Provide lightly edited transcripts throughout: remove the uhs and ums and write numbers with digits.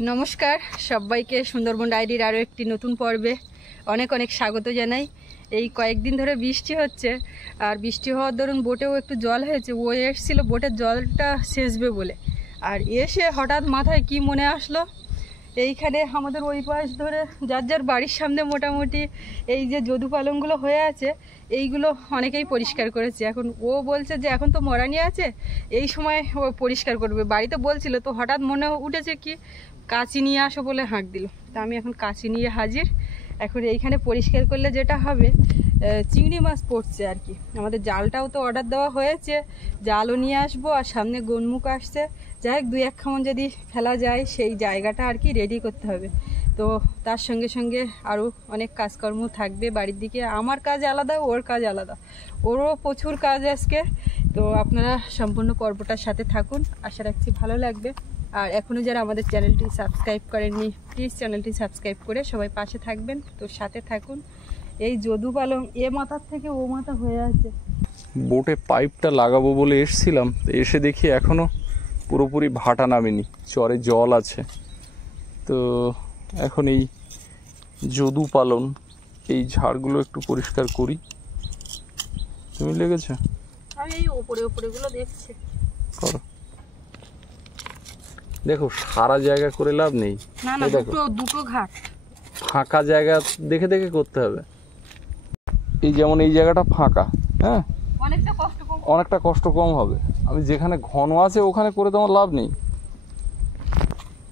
নমস্কার সবাইকে সুন্দরবন ডায়েরির আরও একটি নতুন পর্বে অনেক অনেক স্বাগত জানাই। এই কয়েকদিন ধরে বৃষ্টি হচ্ছে, আর বৃষ্টি হওয়ার দরুন বোটেও একটু জল হয়েছে। ও এসেছিল বোটের জলটা সেচবে বলে, আর এসে হঠাৎ মাথায় কি মনে আসলো, এইখানে আমাদের ওই পাশ ধরে যার যার বাড়ির সামনে মোটামুটি এই যে যদু পালংগুলো হয়ে আছে, এইগুলো অনেকেই পরিষ্কার করেছে। এখন ও বলছে যে এখন তো মরানি আছে, এই সময় ও পরিষ্কার করবে। বাড়িতে বলছিল, তো হঠাৎ মনে উঠেছে কি কাঁচি নিয়ে আসো বলে হাঁক দিল। তা আমি এখন কাঁচি নিয়ে হাজির। এখন এইখানে পরিষ্কার করলে যেটা হবে, চিংড়ি মাছ পড়ছে আর কি। আমাদের জালটাও তো অর্ডার দেওয়া হয়েছে, জালও নিয়ে আসবো, আর সামনে গনমুখ আসছে। যাই হোক, 2-1 খামন যদি ফেলা যায় সেই জায়গাটা আর কি রেডি করতে হবে। তো তার সঙ্গে সঙ্গে আরও অনেক কাজকর্ম থাকবে বাড়ির দিকে। আমার কাজ আলাদা, ওর কাজ আলাদা, ওরও প্রচুর কাজ আজকে। তো আপনারা সম্পূর্ণ পর্বটার সাথে থাকুন, আশা রাখছি ভালো লাগবে। আর এখনও যারা আমাদের চ্যানেলটি সাবস্ক্রাইব করেননি, প্লিজ চ্যানেলটি সাবস্ক্রাইব করে সবাই পাশে থাকবেন। তো সাথে থাকুন। এই যদু পালং এ মাথার থেকে ও মাথা হয়ে আছে। বোটে পাইপটা লাগাবো বলে এসছিলাম, এসে দেখি এখনো পুরোপুরি ভাটা নামেনি, চরে জল আছে। তো এখন এই যদু পালন, এই ঝাড়গুলো একটু পরিষ্কার করি। তুমি লেগেছে? আমি এই ওপরেগুলো দেখছি। করো, দেখো সারা জায়গা করে লাভ নেই। না না, দুটো ঘাট ফাঁকা জায়গা দেখে দেখে করতে হবে। এই যেমন এই জায়গাটা ফাঁকা, হ্যাঁ, অনেকটা কষ্ট কম হবে। আমি যেখানে ঘন আছে ওখানে করে তোমার লাভ নেই।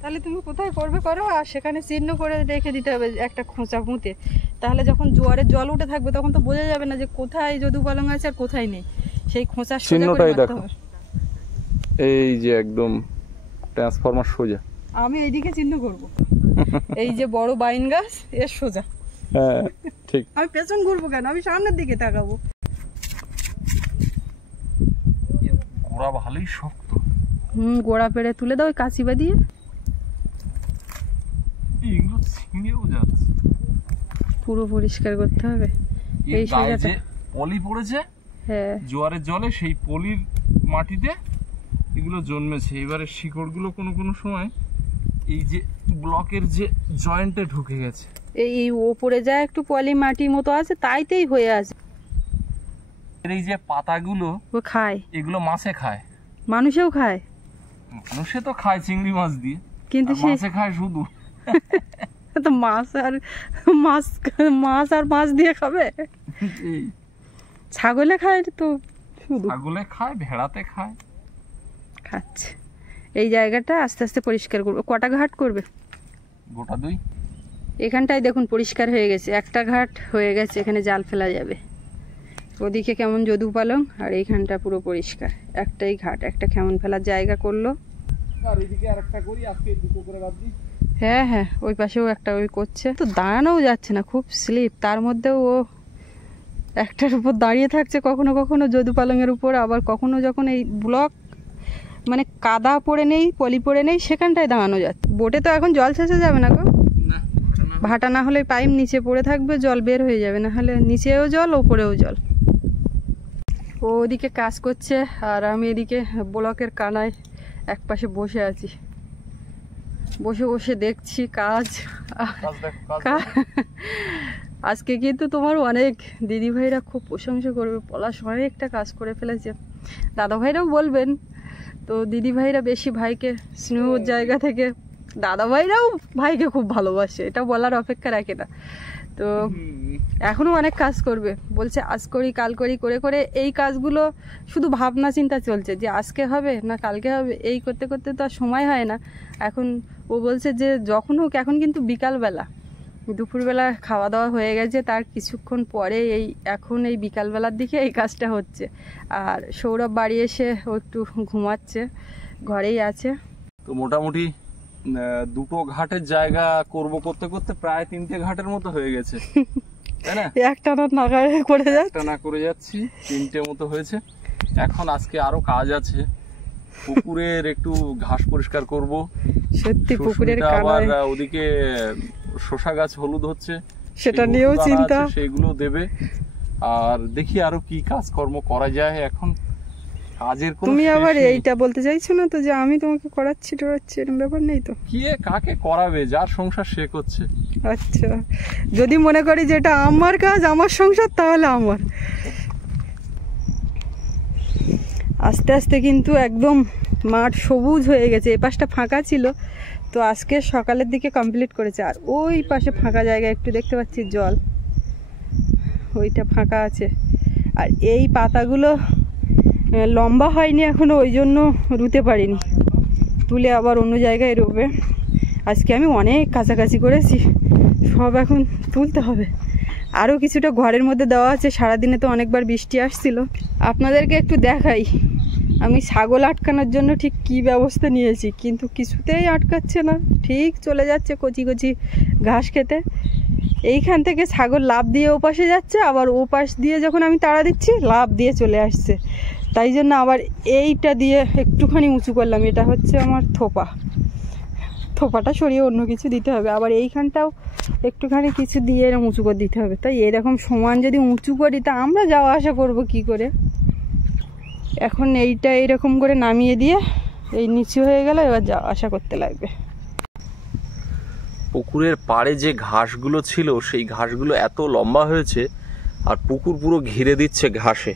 তাহলে তুমি কোথায় করবে করো, আর সেখানে চিহ্ন করে রেখে দিতে হবে একটা খোঁচা পুঁতে। তাহলে যখন জোয়ারের জল উঠে থাকবে তখন তো বোঝা যাবে না যে কোথায় যদু পালং আছে আর কোথায় নেই। সেই খোঁচা চিহ্নটাই দেখো, এই যে একদম ট্রান্সফরমার সোজা। আমি এইদিকে চিহ্ন করব, এই যে বড় বাইন গাছ এর সোজা। হ্যাঁ ঠিক। আমি পেছন ঘুরবো কেন, আমি সামনের দিকে তাকাবো। গোড়া ভালোই শক্ত। গোড়া পেড়ে তুলে দাও কাঁচি বা দিয়ে। এগুলো ছিঁড়েও যাচ্ছে। পুরো পরিষ্কার করতে হবে। এই সোজাটা পলি পড়েছে, হ্যাঁ, জোয়ারের জলে সেই পলির মাটিতে এগুলো জন্মেছে। এবারে শিকড়গুলো কোনো সময় এই যে ব্লকের যে জয়েন্টে ঢুকে গেছে। এই ওপরে যা একটু পলি মাটি মতো আছে তাইতেই হয়ে আছে। এই যে পাতাগুলো ও খায়, এগুলো মাছে খায়, মানুষেও খায়। মানুষে তো খায় চিংড়ি মাছ দিয়ে, কিন্তু মাছে খায় শুধু। তো মাছ আর মাছ দিয়ে খাবে। ছাগলে খায় তো, শুধু ছাগলে খায়, ভেড়াতে খায়, খাচ্ছে। এই জায়গাটা আস্তে আস্তে পরিষ্কার করবে। কটা ঘাট করবে? গোটা 2। এখানটায় দেখুন পরিষ্কার হয়ে গেছে, একটা ঘাট হয়ে গেছে, এখানে জাল ফেলা যাবে। ওদিকে কেমন যদু পালং, আর এইখানটা পুরো পরিষ্কার। একটাই ঘাট, একটা কেমন ফেলার জায়গা করলো। আর ওইদিকে আরেকটা করি, আজকে 2 করে বাদ দিই। হ্যাঁ হ্যাঁ, ওই পাশেও একটা ওই করছে। তো দাঁড়ানোও যাচ্ছে না, খুব স্লিপ। তার মধ্যেও ও একটার উপর দাঁড়িয়ে থাকছে, কখনো কখনো যদু পালংয়ের উপর, আবার কখনো যখন এই ব্লক মানে কাদা পড়ে নেই, পলি পড়ে নেই, সেখানটায় দাঁড়ানো যাচ্ছে। বোটে তো এখন জল শেষে যাবে না গো, ভাটা না হলে পাইপ নিচে পড়ে থাকবে, জল বের হয়ে যাবে, না হলে নিচেও জল ওপরেও জল। ও ওদিকে কাজ করছে, আর আমি এদিকে ব্লকের কানায় এক পাশে বসে আছি। বসে বসে দেখছি কাজ। আজকে কিন্তু তোমার অনেক দিদিভাইরা খুব প্রশংসা করবে, পলাশ অনেকটা কাজ করে ফেলেছে। দাদাভাইরাও বলবেন। তো দিদিভাইরা বেশি ভাইকে স্নেহর জায়গা থেকে, দাদাভাইরাও ভাইকে খুব ভালোবাসে, এটা বলার অপেক্ষা রাখে না। তো এখনও অনেক কাজ করবে বলছে, আজ করি কাল করি করে করে এই কাজগুলো শুধু ভাবনা চিন্তা চলছে যে আজকে হবে না কালকে হবে। এই করতে করতে তো আর সময় হয় না। এখন ও বলছে যে যখন হোক, এখন কিন্তু বিকালবেলা, দুপুরবেলা খাওয়া দাওয়া হয়ে গেছে, তার কিছুক্ষণ পরে এখন এই বিকালবেলার দিকে এই কাজটা হচ্ছে। আর সৌরভ বাড়ি এসে ও একটু ঘুমাচ্ছে, ঘরেই আছে। তো মোটামুটি 2 ঘাটের জায়গা করব করতে করতে প্রায় 3টে ঘাটের মতো হয়ে গেছে, তাই না? একটা না করে যাচ্ছি, 3টে মতো হয়েছে। এখন আজকে আরো কাজ আছে, পুকুরের একটু ঘাস পরিষ্কার করব। সত্যি পুকুরের আবার ওদিকে শসা গাছ হলুদ হচ্ছে, সেটা নিয়েও চিন্তা, সেইগুলো দেবে। আর দেখি আরো কি কাজকর্ম করা যায়। এখন কাজের কোনো তুমি আবার শেষ নেই। এইটা বলতে চাইছো না তো যে আমি তোমাকে করাচ্ছি টরাচ্ছি, এরকম ব্যাপার নেই তো? কে কাকে করাবে, যার সংসার সে করছে। আচ্ছা, যদি মনে করি যে এটা আমার কাজ, আমার সংসার, তাহলে আমার। আস্তে আস্তে কিন্তু একদম মাঠ সবুজ হয়ে গেছে। এই পাশটা ফাঁকা ছিল, তো আজকে সকালের দিকে কমপ্লিট করেছে। আর ওই পাশে ফাঁকা জায়গা একটু দেখতে পাচ্ছি, জল, ওইটা ফাঁকা আছে। আর এই পাতাগুলো লম্বা হয়নি এখনো, ওই জন্য রুতে পারিনি, তুলে আবার অন্য জায়গায় রোবে। আজকে আমি অনেক কাছাকাছি করেছি, সব এখন তুলতে হবে। আরও কিছুটা ঘরের মধ্যে দেওয়া আছে, সারাদিনে তো অনেকবার বৃষ্টি আসছিল। আপনাদেরকে একটু দেখাই আমি ছাগল আটকানোর জন্য ঠিক কী ব্যবস্থা নিয়েছি, কিন্তু কিছুতেই আটকাচ্ছে না, ঠিক চলে যাচ্ছে কচি কচি ঘাস খেতে। এইখান থেকে ছাগল লাফ দিয়ে ওপাশে যাচ্ছে, আবার ওপাশ দিয়ে যখন আমি তাড়া দিচ্ছি লাফ দিয়ে চলে আসছে। তাই জন্য আবার এইটা দিয়ে একটুখানি উঁচু করলাম, এটা হচ্ছে আমার থোপাটা সরিয়ে অন্য কিছু দিতে হবে। আবার এইখানটাও একটুখানি কিছু দিয়ে এরকম উঁচু করে দিতে হবে। তাই এরকম সমান যদি উঁচু করি তা আমরা যাওয়া আসা করবো কি করে? এখন এইটা এইরকম করে নামিয়ে দিয়ে এই নিচু হয়ে গেল, এবার যাওয়া আসা করতে লাগবে। পুকুরের পাড়ে যে ঘাসগুলো ছিল সেই ঘাসগুলো এত লম্বা হয়েছে, আর পুকুর পুরো ঘিরে দিচ্ছে ঘাসে।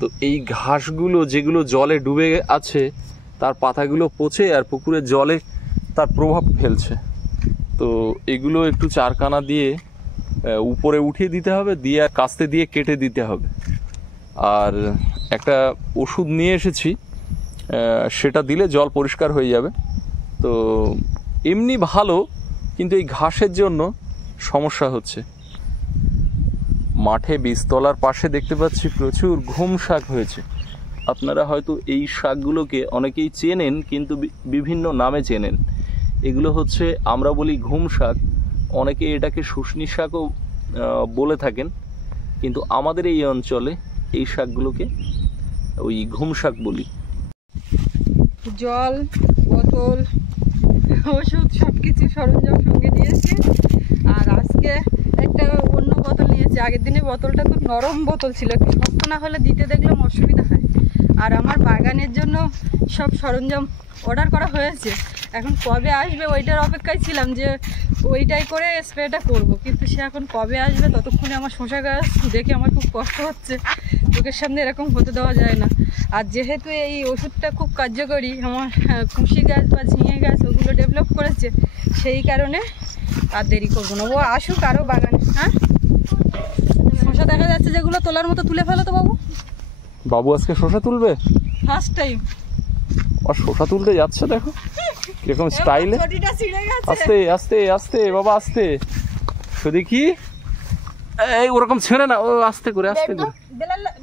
তো এই ঘাসগুলো যেগুলো জলে ডুবে আছে, তার পাতাগুলো পচে আর পুকুরের জলে তার প্রভাব ফেলছে। তো এগুলো একটু চারকানা দিয়ে উপরে উঠিয়ে দিতে হবে, দিয়ে কাস্তে দিয়ে কেটে দিতে হবে। আর একটা ওষুধ নিয়ে এসেছি, সেটা দিলে জল পরিষ্কার হয়ে যাবে। তো এমনি ভালো, কিন্তু এই ঘাসের জন্য সমস্যা হচ্ছে। মাঠে বীজতলার পাশে দেখতে পাচ্ছি প্রচুর ঘুম শাক হয়েছে। আপনারা হয়তো এই শাকগুলোকে অনেকেই চেনেন, কিন্তু বিভিন্ন নামে চেনেন। এগুলো হচ্ছে, আমরা বলি ঘুম শাক, অনেকে এটাকে শুশনি শাকও বলে থাকেন, কিন্তু আমাদের এই অঞ্চলে এই শাকগুলোকে ওই ঘুম শাক বলি। জল, বোতল, ওষুধ সব কিছু সরঞ্জাম সঙ্গে নিয়েছি। আর আজকে একটা অন্য বোতল নিয়েছি। আগের দিনে বোতলটা তো নরম বোতল ছিল, একটু শক্ত না হলে দিতে দেখলাম অসুবিধা হয়। আর আমার বাগানের জন্য সব সরঞ্জাম অর্ডার করা হয়েছে, এখন কবে আসবে ওইটার অপেক্ষায় ছিলাম যে ওইটাই করে স্প্রেটা করব, কিন্তু সে এখন কবে আসবে ততক্ষণে আমার শসা গাছ দেখে আমার খুব কষ্ট হচ্ছে। চোখের সামনে এরকম হতে দেওয়া যায় না। আর যেহেতু এই ওষুধটা খুব কার্যকরী, আমার কুশি গাছ বা ঝিঙে গাছ ওগুলো ডেভেলপ করেছে, সেই কারণে আর দেরি করবো না, ও আসুক আরও বাগানে। হ্যাঁ, শসা দেখা যাচ্ছে যেগুলো তোলার মতো তুলে ফেলো তো বাবু। বাবু আজকে শসা তুলবে ফার্স্ট টাইম। আর শসা তুলতে যাচ্ছে, দেখো কিরকম স্টাইলে। আস্তে আস্তে আস্তে বাবা, আস্তে তো দেখি, এই ওরকম ছেড়ে না, ও আস্তে করে আস্তে করে।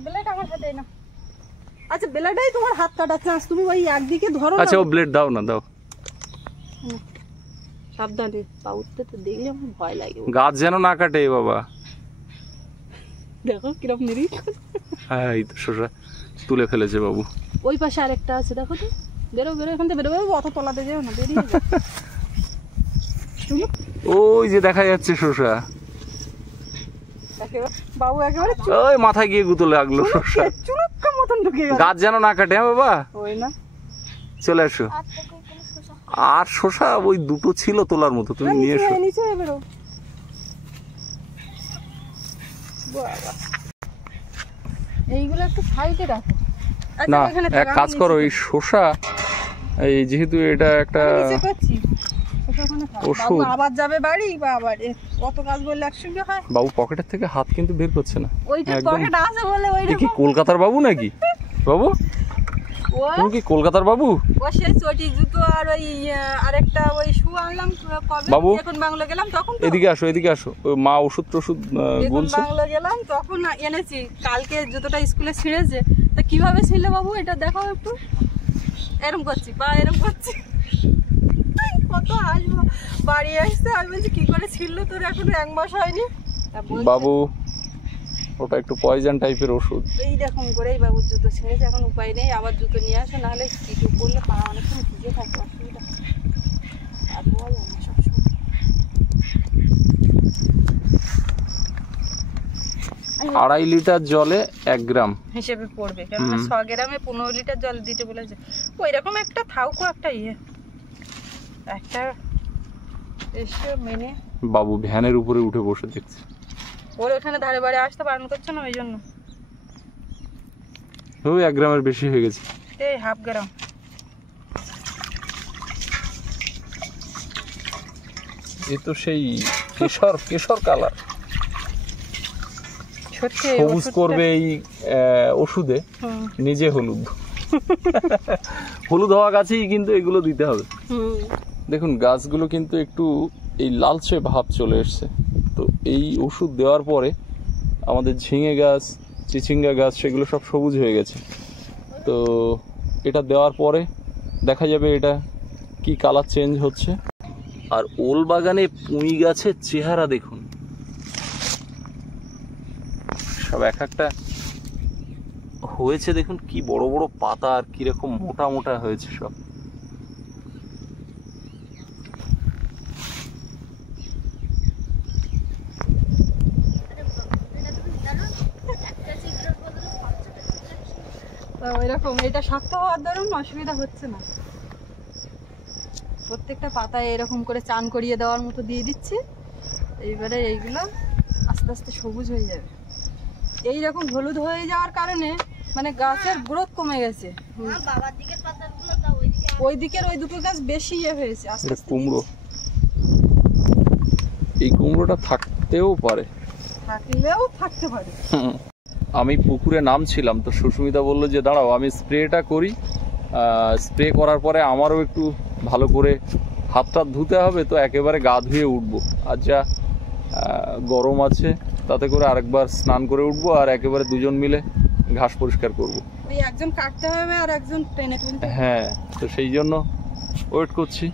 বেলাটা আমার হাতে না। আচ্ছা, বেলাটাই তোমার হাত কাটাচ্ছে, আজ তুমি ওই একদিকে ধরো। আচ্ছা, ও ব্লেড দাও না, দাও। সাবধানে, পা উঠতে তো দেখলে আমার ভয় লাগে। গাছ যেন না কাটে বাবা। দেখো কিরকম নিরিখ। হ্যাঁ, এই তো শসা তুলে ফেলেছে বাবু। ওই পাশে আরেকটা আছে, দেখো তো। বেরো বেরো, এখান থেকে বেরো, অত তলাতে যাও না, বেরিয়ে যাও। ওই যে দেখা যাচ্ছে শসা, বাবু একেবারে ওই মাথায় গিয়ে গুতো লাগলো শসা, চুলুক্কা মতন ঢুকে গেল। গাছ যেন না কাটে। হ্যাঁ বাবা, ওই না, চলে আসো। আর শসা ওই দুটো ছিল তোলার মতো, তুমি নিয়ে এসো। নিচে বেরো বাবা, এইগুলো একটু সাইডে রাখো। না, এক কাজ করো, এই শসা, এই যেহেতু এটা একটা ওষুধ, আবার যাবে বাড়ি বা আবার কত কাজ বললে একসঙ্গে হয়। বাবু পকেটের থেকে হাত কিন্তু বের করছে না। ওইটা পকেট আছে বলে ওইটা কি কলকাতার বাবু নাকি? বাবু তুমি কি কলকাতার বাবু? ও সেই চটি জুতো আর ওই আরেকটা ওই শু আনলাম কবে, বাবু এখন বাংলা গেলাম তখন। এদিকে আসো, এদিকে আসো। ওই মা ওষুধ টষুধ বলছে। বাংলা গেলাম তখন এনেছি, কালকে জুতোটা স্কুলে ছিঁড়েছে। তা কিভাবে ছিঁড়লে বাবু এটা দেখাও একটু। এরম করছি, বা এরম করছি, কত আসবো। বাড়ি আসছে, আমি বলছি কি করে ছিঁড়লো তোর, এখনো 1 মাস হয়নি। বাবু ওটা একটু পয়জন টাইপের ওষুধ। এই রকম করেই বাবুর জুতো ছিঁড়েছে, এখন উপায় নেই, আবার জুতো নিয়ে আসো, নাহলে কিছু করলে পা অনেকক্ষণ ভিজে থাকবে, অসুবিধা। আর বল না সবসময় 2.5 লিটার জলে 1 গ্রাম হিসেবে পড়বে, কেননা 100 গ্রামে 15 লিটার জল দিতে বলেছে। ওই রকম একটা থাউকো একটা একটা এসে মেনে। বাবু ভ্যানের উপরে উঠে বসে দেখছে, ওর ওখানে ধারে বাড়ি আসতে বারণ করছে না, ওই জন্য। ওই 1 গ্রামের বেশি হয়ে গেছে, এই 1/2 গ্রাম। এ তো সেই কেশর কালার, সত্যি সবুজ করবে এই ওষুধে, নিজে হলুদ হলুদ হওয়া গাছেই কিন্তু এগুলো দিতে হবে। দেখুন গাছগুলো কিন্তু একটু এই লালচে ভাব চলে এসছে, তো এই ওষুধ দেওয়ার পরে আমাদের ঝিঙে গাছ, চিচিঙ্গা গাছ সেগুলো সব সবুজ হয়ে গেছে। তো এটা দেওয়ার পরে দেখা যাবে এটা কি কালার চেঞ্জ হচ্ছে। আর ওল বাগানে পুঁই গাছের চেহারা দেখুন, সব এক একটা হয়েছে, দেখুন কি বড় বড় পাতা আর কিরকম মোটা মোটা হয়েছে সব। ওইরকম এটা শক্ত হওয়ার দরুন অসুবিধা হচ্ছে না। প্রত্যেকটা পাতায় এরকম করে চান করিয়ে দেওয়ার মতো দিয়ে দিচ্ছি। এইবারে এইগুলো আস্তে আস্তে সবুজ হয়ে যাবে। এইরকম হলুদ হয়ে যাওয়ার কারণে মানে গাছের গ্রোথ কমে গেছে। ওই দিকের ওই দুটো গাছ বেশি হয়েছে। আস্তে আস্তে কুমড়ো, এই কুমড়োটা থাকতেও পারে, থাকলেও থাকতে পারে। আমি পুকুরে নামছিলাম, তো সুস্মিতা বললো যে দাঁড়াও আমি স্প্রেটা করি, স্প্রে করার পরে আমারও একটু ভালো করে হাতটা ধুতে হবে, তো একেবারে গা ধুয়ে উঠবো। আর যা গরম আছে তাতে করে আরেকবার স্নান করে উঠবো, আর একেবারে দুজন মিলে ঘাস পরিষ্কার করব। ওই একজন কাটতে হবে আর একজন টেনে তুলতে হবে। হ্যাঁ, তো সেই জন্য ওয়েট করছি।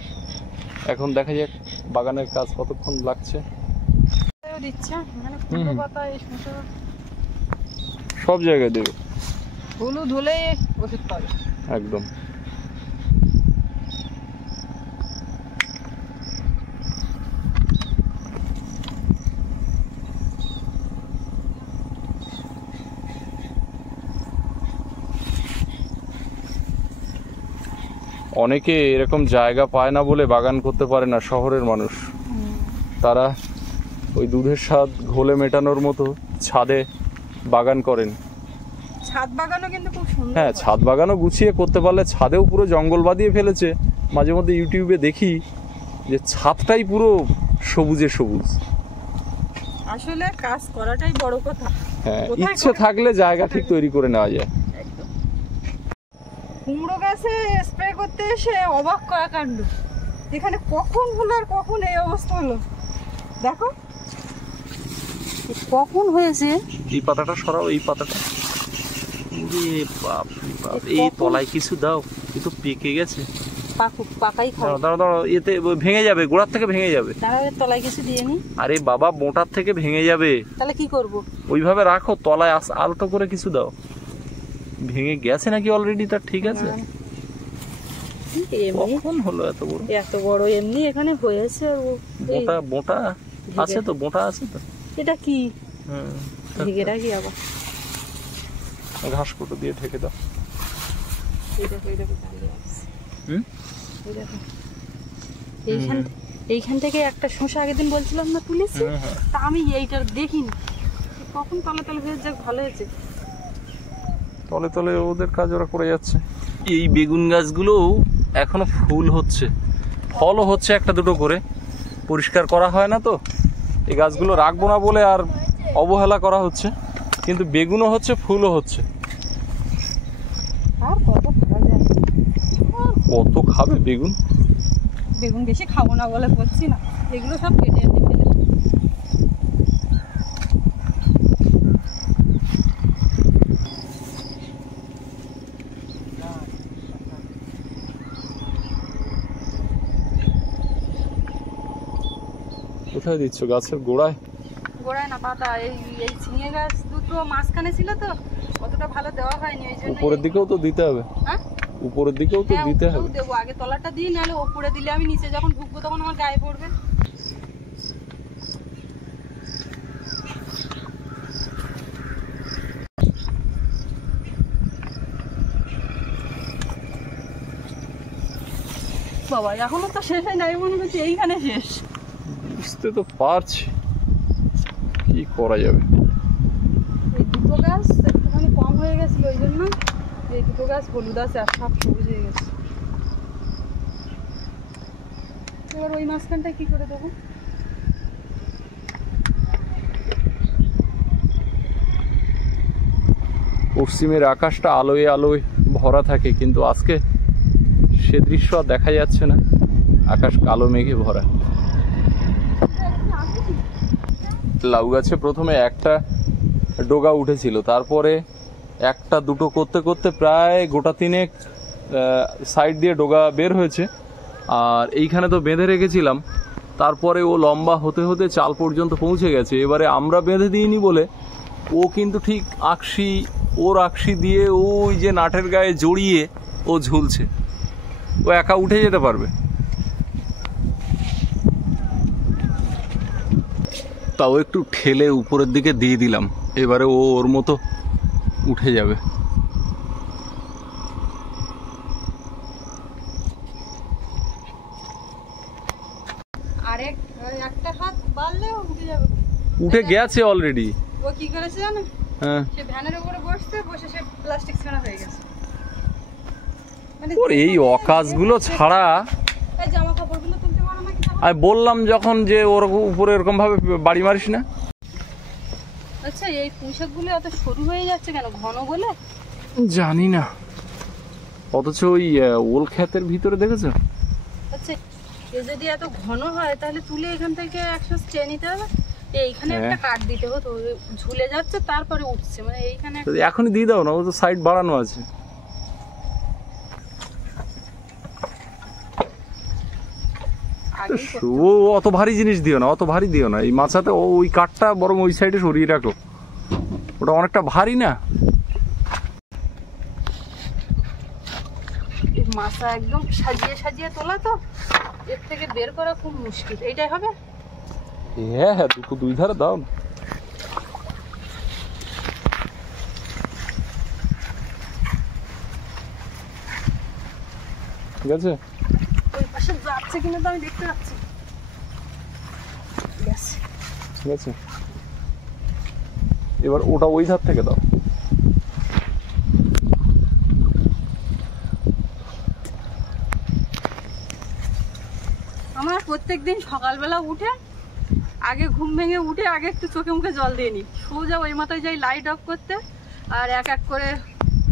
এখন দেখা যাক বাগানের কাজ কতক্ষণ লাগছে। দিচ্ছে মানে কুমড়ো পাতা, এই শসা সব জায়গায় দেবে, হলুদ হলে ওষুধ পাবে একদম। অনেকে এরকম জায়গা পায় না বলে বাগান করতে পারে না, শহরের মানুষ। তারা ওই দুধের স্বাদ ঘোলে মেটানোর মতো ছাদে বাগান করেন। ছাদ বাগানও কিন্তু খুব সুন্দর। হ্যাঁ, ছাদ বাগানও গুছিয়ে করতে পারলে, ছাদেও পুরো জঙ্গল বাঁধিয়ে ফেলেছে। মাঝে মধ্যে ইউটিউবে দেখি যে ছাদটাই পুরো সবুজে সবুজ। আসলে কাজ করাটাই বড় কথা। হ্যাঁ, ইচ্ছে থাকলে জায়গা ঠিক তৈরি করে নেওয়া যায়। কুমড়ো গাছে স্প্রে করতে এসে অবাক করা কাণ্ড, এখানে কখন হলো আর কখন এই অবস্থা হলো দেখো, কখন হয়েছে। এই পাতাটা সরাও, এই পাতাটা। এই তলায় কিছু দাও, এ তো পেকে গেছে। পাকাই খাও। দাঁড়াও, এতে ভেঙে যাবে, গোড়ার থেকে ভেঙে যাবে। তলায় কিছু দিয়ে নি। আরে বাবা, মোটার থেকে ভেঙে যাবে। তাহলে কি করব? ওইভাবে রাখো, তলায় আলতো করে কিছু দাও। ভেঙে গেছে নাকি অলরেডি? তার ঠিক আছে। কখন হলো এত বড়? এত বড় এমনি এখানে হয়েছে। মোটা আছে তো, মোটা আছে তো। এটা কি ঢেকে রাখি আবার, ঘাস কুটো দিয়ে ঢেকে দাও। এইখান থেকে একটা শসা আগের দিন বলছিলাম না তুলেছি, তা আমি এইটার দেখিনি কখন তলে তলে হয়ে যাক। ভালো হয়েছে, তলে তলে ওদের কাজ ওরা করে যাচ্ছে। এই বেগুন গাছগুলো এখনো ফুল হচ্ছে, ফলও হচ্ছে একটা দুটো করে। পরিষ্কার করা হয় না তো, এই গাছগুলো রাখবো না বলে আর অবহেলা করা হচ্ছে, কিন্তু বেগুনও হচ্ছে, ফুলও হচ্ছে। আর কত খাওয়া যায়? কত খাবে বেগুন? বেগুন বেশি খাবো না বলে করছি না, এগুলো সব কেটে এমনি ফেলে দেবো। কোথায় দিচ্ছ? গাছের গোড়ায়? গোড়ায় না, পাতা। এই ঝিঙে গাছ দুটো মাঝখানে ছিল তো, অতটা ভালো দেওয়া হয়নি, ওই জন্য। উপরের দিকেও তো দিতে হবে। হ্যাঁ, উপরের দিকেও তো দিতে হবে। দেবো, আগে তলাটা দিই, নাহলে উপরে দিলে আমি নিচে যখন ঢুকবো তখন আমার গায়ে পড়বে। বাবা এখনো তো শেষ হয় নাই, মনে হচ্ছে এইখানে শেষ। বুঝতে তো পারছি, কি করা যাবে। এই দুটো গাছ একটুখানি কম হয়ে গেছিল, ওই জন্য এই দুটো গাছ হলুদ আছে আর সব সবুজ হয়ে গেছে। এবার ওই মাঝখানটা কি করে দেবো? পশ্চিমের আকাশটা আলোয় আলোয় ভরা থাকে, কিন্তু আজকে সে দৃশ্য আর দেখা যাচ্ছে না, আকাশ কালো মেঘে ভরা। লাউ গাছে প্রথমে একটা ডগা উঠেছিল, তারপরে একটা দুটো করতে করতে প্রায় গোটা তিনেক সাইড দিয়ে ডগা বের হয়েছে। আর এইখানে তো বেঁধে রেখেছিলাম, তারপরে ও লম্বা হতে হতে চাল পর্যন্ত পৌঁছে গেছে। এবারে আমরা বেঁধে দিইনি বলে ও কিন্তু ঠিক ওর আকশি দিয়ে ওই যে নাটের গায়ে জড়িয়ে ও ঝুলছে, ও একা উঠে যেতে পারবে। তাও একটু ঠেলে উপরের দিকে দিয়ে দিলাম, এবারে ও ওর মতো উঠে যাবে। একটা হাত বাড়লেও উঠে যাবে। উঠে গেছে অলরেডি। ও কি করেছে জানো? হ্যাঁ, সে ভ্যানের উপরে বসে সে প্লাস্টিক ছাড়া হয়ে গেছে। মানে ওর এই অকাজগুলো ছাড়া এই জামা কাপড়গুলো তুলতে পারো না কি? আমি বললাম যখন যে ওর উপরে এরকম ভাবে বাড়ি মারিস না। আচ্ছা এই পুঁইশাকগুলো এত সরু হয়ে যাচ্ছে কেন, ঘন বলে? জানি না, অথচ ওই ওল ক্ষেতের ভিতরে দেখেছো? আচ্ছা এ যদি এত ঘন হয় তাহলে তুলে এখান থেকে একশো চেয়ে নিতে হবে। এইখানে একটা কাট দিতে হতো, ঝুলে যাচ্ছে তারপরে উঠছে, মানে এইখানে এখনই দিয়ে দাও না, ও তো সাইড বাড়ানো আছে। ও অত ভারী জিনিস দিও না, অত ভারী দিও না, এই মাছাতে ওই কাঠটা বরং ওই সাইডে সরিয়ে রাখো, ওটা অনেকটা ভারী না। মাছা একদম সাজিয়ে সাজিয়ে তোলা তো, এর থেকে বের করা খুব মুশকিল। এইটাই হবে? হ্যাঁ হ্যাঁ, দুটো দুই ধারে দাও না। ঠিক আছে, ওই পাশে যাচ্ছে কিনা তো আমি দেখতে পাচ্ছি। ঠিক আছে, এবার ওটা ওই ধার থেকে দাও। আমার প্রত্যেকদিন সকালবেলা উঠে আগে ঘুম ভেঙে উঠে আগে একটু চোখে মুখে জল দিয়ে নিই, সোজা ওই মাথায় যাই লাইট অফ করতে, আর এক এক করে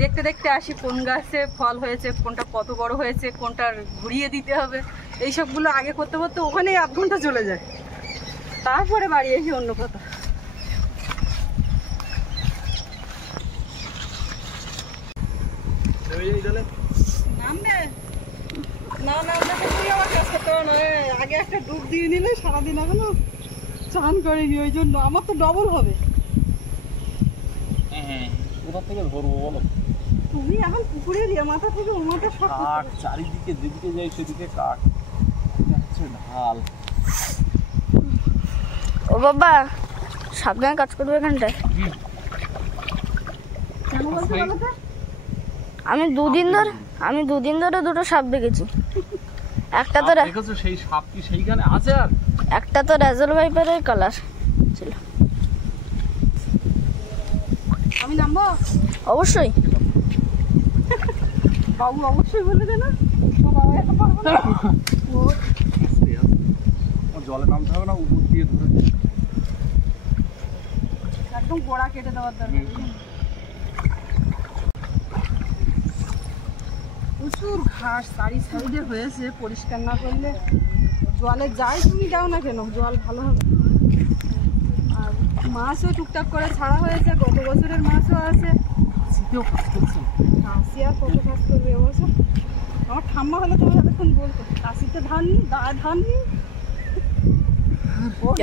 দেখতে দেখতে আসি কোন গাছে ফল হয়েছে, কোনটা কত বড় হয়েছে, কোনটা ঘুরিয়ে দিতে হবে, এইসবগুলো আগে করতে করতে ওখানেই আধ ঘন্টা চলে যায়। তারপরে বাড়ি এসে অন্য কথা। নামবে না নামবে তো তুই আমার কাজ করতে পারো না। আগে একটা ডুব দিয়ে নিলে সারাদিন এখনো চান করিনি, ওই জন্য আমার তো ডবল হবে। কোথা থেকে ধরবো বলো? তুমি এখন পুকুরের মাথা থেকে ও মাথা সব কাঠ চারিদিকে, যেদিকে যাই সেদিকে কাঠ, হচ্ছে ঢাল। ও বাবা সাবধানে কাজ করবে এখানটায়। কেন বলছো বলো তো? আমি দুদিন ধরে দুটো সাপ দেখেছি। একটা তো দেখেছো সেই সাপ কি সেইখানে আছে? আর একটা তো রেজল ভাইপারের কালার ছিল। আমি নামবো অবশ্যই, বাবু অবশ্যই বলে দে না, তো বাবা এত পারবো না। জলে নামতে হবে না, উপর দিয়ে ধরে একদম গোড়া কেটে দেওয়ার দরকার। প্রচুর ঘাস চারি সাইডে হয়েছে, পরিষ্কার না করলে জলে যাই তুমি দাও না কেন জল ভালো হবে। আর মাছও টুকটাক করে ছাড়া হয়েছে, গত বছরের মাছও আছে। শীতেও কাজ করছে, কাশি আর কত কাজ করবে এবছর? আমার ঠাম্মা হলে তুমি এতক্ষণ বলতো কাশিতে ধান নি, দায় ধান নি,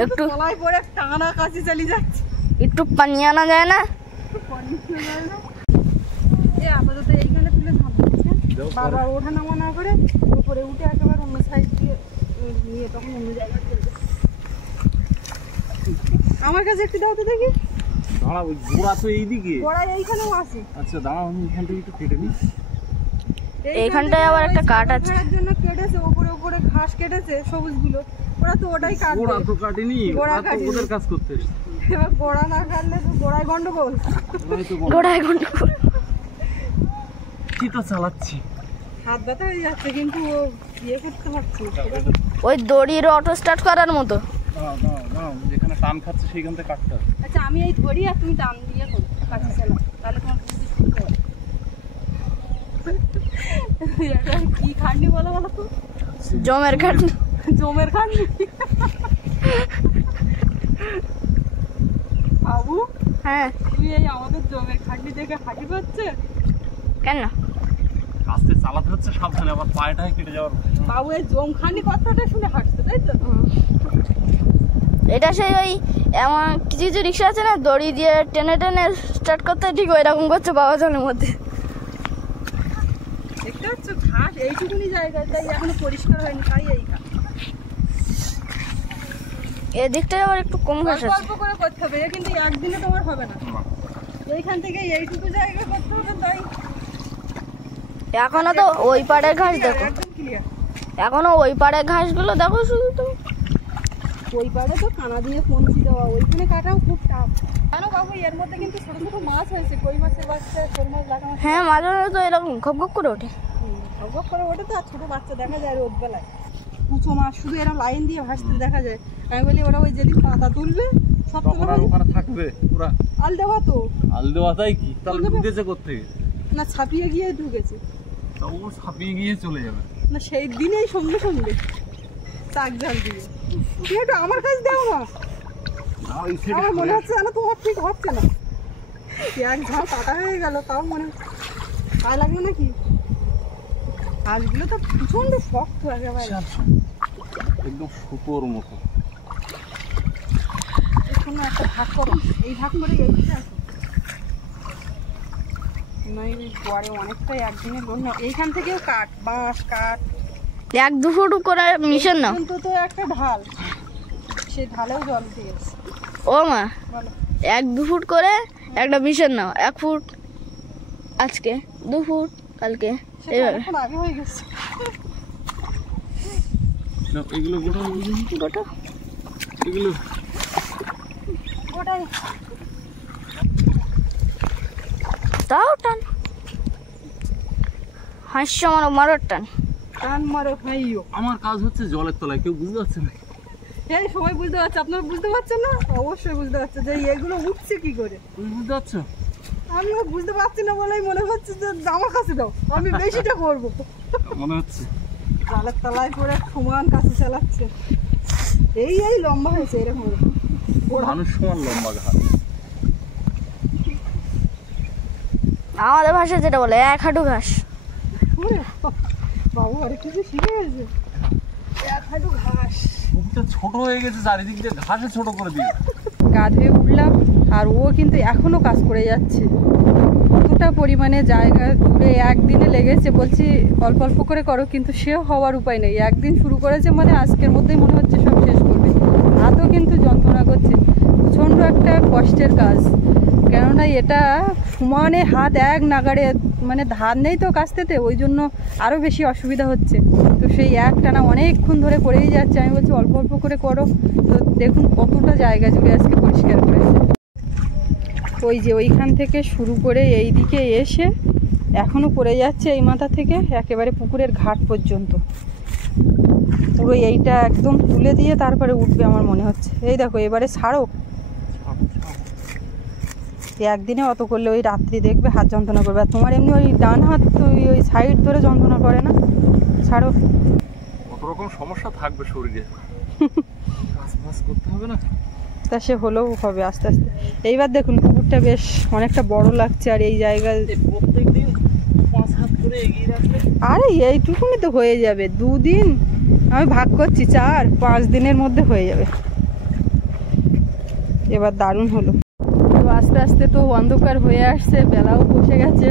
একটু তলায় পরে টানা কাশি চালিয়ে যাচ্ছে। একটু পানি আনা যায় না? আপাতত এইখানে তুলে ধান দিচ্ছে, বারবার ওঠা নামা না করে উপরে উঠে একেবারে অন্য সাইড দিয়ে নিয়ে তখন অন্য জায়গায় ফেলবে। আমার কাছে একটু দাও তো দেখি। দাঁড়া, ওই গোড়া তো এইদিকে, গোড়া এইখানেও আছে। আচ্ছা দাঁড়া, আমি এখান থেকে একটু কেটে নিই। এইখানটায় আবার একটা কাঠ আছে। এর জন্য কেটেছে, উপরে উপরে ঘাস কেটেছে সবুজগুলো, ওরা তো ওটাই কাটবে। ওরা তো কাটেনি, ওরা ওরা তো ওদের কাজ করতে এসেছে। এবার গোড়া না কাটলে তো গোড়ায় গন্ডগোল। ওরাই তো বলে। গোড়ায় গন্ডগোল। কি তো চালাচ্ছি, হাত ব্যথা হয়ে যাচ্ছে কিন্তু ও ইয়ে করতে পারছে না। ওই দড়ির অটো স্টার্ট করার মতো। যেখানে টান খাচ্ছে সেইখান থেকে কাটতে হবে। আচ্ছা আমি এই ধরি আর তুমি টান দিয়ে করো, কাছে চালা, তাহলে তোমার বুদ্ধি সুবিধা হবে। এটা কি খাটনি বলো বলো তো? জমের খাটনি। জমের খাটনি। বাবু হ্যাঁ তুই এই আমাদের জমের খাটনি দেখে হাঁটি পাচ্ছে? কেন? আস্তে চালাতে হচ্ছে সাবধানে, আবার পায়টাই কেটে যাওয়ার ভয়। বাবু এই জম খাটনি কথাটা শুনে হাসছে তাই তো? এটা সেই ওই এমন কিছু কিছু রিক্সা আছে না, দড়ি দিয়ে টেনে টেনে স্টার্ট করতে, ঠিক ওই রকম করছে বাবা জলের মধ্যে। দেখতে পাচ্ছ ঘাস এইটুকুনি জায়গা, তাই এখনো পরিষ্কার হয়নি, তাই এই ঘাস। এদিকটায় আবার একটু কম ঘাস অল্প আছে। অল্প করে করতে হবে, এ কিন্তু একদিনে তোমার হবে না। এইখান থেকে এইটুকু জায়গা করতে হবে, তাই এখনো তো ওই পাড়ের ঘাস দেখো, একদম ক্লিয়ার। এখনো ওই পাড়ের ঘাসগুলো দেখো শুধু তুমি। ওই পাড়ে তো কানা দিয়ে পঞ্চি দেওয়া, ওইখানে কাটাও খুব টাফ। জানো বাবু এর মধ্যে কিন্তু ছোট ছোট মাছ হয়েছে, কই মাছের বাচ্চা, শোল মাছ, লাগা মাছ। হ্যাঁ মাঝে মাঝে তো এরকম ঘপ ঘপ করে ওঠে। অবাক করে ওঠে তো, আর ছোট বাচ্চা দেখা যায় রোদ বেলায়, কুচো মাছ শুধু এরকম লাইন দিয়ে ভাসতে দেখা যায়। আমি বলি ওরা ওই যেদিন পাতা তুলবে সব তখন আর ওখানে থাকবে ওরা? আল দেওয়া তো আল দেওয়া তাই কি, তাহলে ঢুকেছে করতে না, ছাপিয়ে গিয়ে ঢুকেছে তা ও ছাপিয়ে গিয়ে চলে যাবে। না, সেই দিনেই সঙ্গে সঙ্গে চাক জাল দিয়ে। তুমি একটু আমার কাছে দাও না, আমার মনে হচ্ছে না তোমার ঠিক হচ্ছে না। এক ঝাল কাটা হয়ে গেল, তাও মনে গায়ে লাগলো নাকি? আজগুলো তো প্রচন্ড শক্ত একেবারে, একদম শুকোর মতো। এখানে একটা ভাগ করো, এই ভাগ করে এই দিকে আসো। নয় পরে অনেকটাই একদিনে লোন না, এইখান থেকেও কাঠ, বাঁশ কাঠ, এক দু ফুট করে মিশন নাও। কিন্তু তো একটা ঢাল, সেই ঢালেও জল দিয়েছে। ও মা, বলো এক দু ফুট করে একটা মিশন নাও, 1 ফুট আজকে, 2 ফুট কালকে, সেটা এইভাবে। এখন আগে হয়ে গেছে। এগুলো গোটা গোটা এগুলো ওটাই তাও টান, হাসছো মারো টান। টান মারো ভাইও। আমার কাজ হচ্ছে জলের তলায়, কেউ বুঝতে পারছে না। এই সবাই বুঝতে পারছে, আপনারা বুঝতে পারছেন না? অবশ্যই বুঝতে পারছে যে এগুলো উঠছে কি করে। তুমি বুঝতে পারছো? আমিও বুঝতে পারছি না বলেই মনে হচ্ছে যে আমার কাছে দাও, আমি বেশিটা করবো। মনে হচ্ছে জালের তলায় করে সমান কাছে চালাচ্ছে, এই এই লম্বা হয়েছে এরকম মানুষ সমান লম্বা ঘাট। আমাদের ভাষায় যেটা বলে 1 হাঁটু ঘাস। বাবু আর কিছু শিখে গেছে, এক হাঁটু ঘাস। পুকুরটা ছোট হয়ে গেছে, চারিদিক দিয়ে ঘাসে ছোট করে দিয়ে। গা ধুয়ে উঠলাম, আর ও কিন্তু এখনো কাজ করে যাচ্ছে। কতটা পরিমাণে জায়গা জুড়ে একদিনে লেগেছে, বলছি অল্প অল্প করে করো, কিন্তু সে হওয়ার উপায় নেই। একদিন শুরু করেছে মানে আজকের মধ্যেই মনে হচ্ছে সব শেষ করবে। হাতও কিন্তু যন্ত্রণা করছে, প্রচণ্ড একটা কষ্টের কাজ। কেননা এটা সমানে হাত এক নাগাড়ে, মানে ধার নেই তো কাস্তেতে, ওই জন্য আরও বেশি অসুবিধা হচ্ছে। তো সেই একটানা অনেকক্ষণ ধরে করেই যাচ্ছে। আমি বলছি অল্প অল্প করে করো। তো দেখুন কতটা জায়গা জুড়ে আজকে পরিষ্কার করেছে। ওই যে ওইখান থেকে শুরু করে এই দিকে এসে এখনও পড়ে যাচ্ছে, এই মাথা থেকে একেবারে পুকুরের ঘাট পর্যন্ত। পুরো এইটা একদম তুলে দিয়ে তারপরে উঠবে আমার মনে হচ্ছে। এই দেখো এবারে ছাড়ো, একদিনে অত করলে ওই রাত্রি দেখবে হাত যন্ত্রণা করবে। আর তোমার এমনি ওই ডান হাত তো ওই সাইড ধরে যন্ত্রণা করে না? ছাড়ো, কত রকম সমস্যা থাকবে শরীরে, কাজ বাজ করতে হবে না। তা সে হলেও হবে আস্তে আস্তে। এইবার দেখুন পুকুরটা বেশ অনেকটা বড় লাগছে, আর এই জায়গায় প্রত্যেকদিন 5 হাত করে এগিয়ে রাখলে আরে এইটুকুনি তো হয়ে যাবে। 2 দিন আমি ভাগ করছি, 4-5 দিনের মধ্যে হয়ে যাবে। এবার দারুণ হলো। তো আস্তে আস্তে তো অন্ধকার হয়ে আসছে, বেলাও বসে গেছে।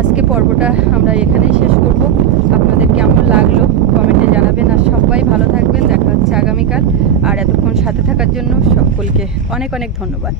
আজকে পর্বটা আমরা এখানেই শেষ করব। আপনাদের কেমন লাগলো কমেন্টে জানাবেন, আর সবাই ভালো থাকবেন। দেখা হচ্ছে আগামীকাল। আর এতক্ষণ সাথে থাকার জন্য সকলকে অনেক অনেক ধন্যবাদ।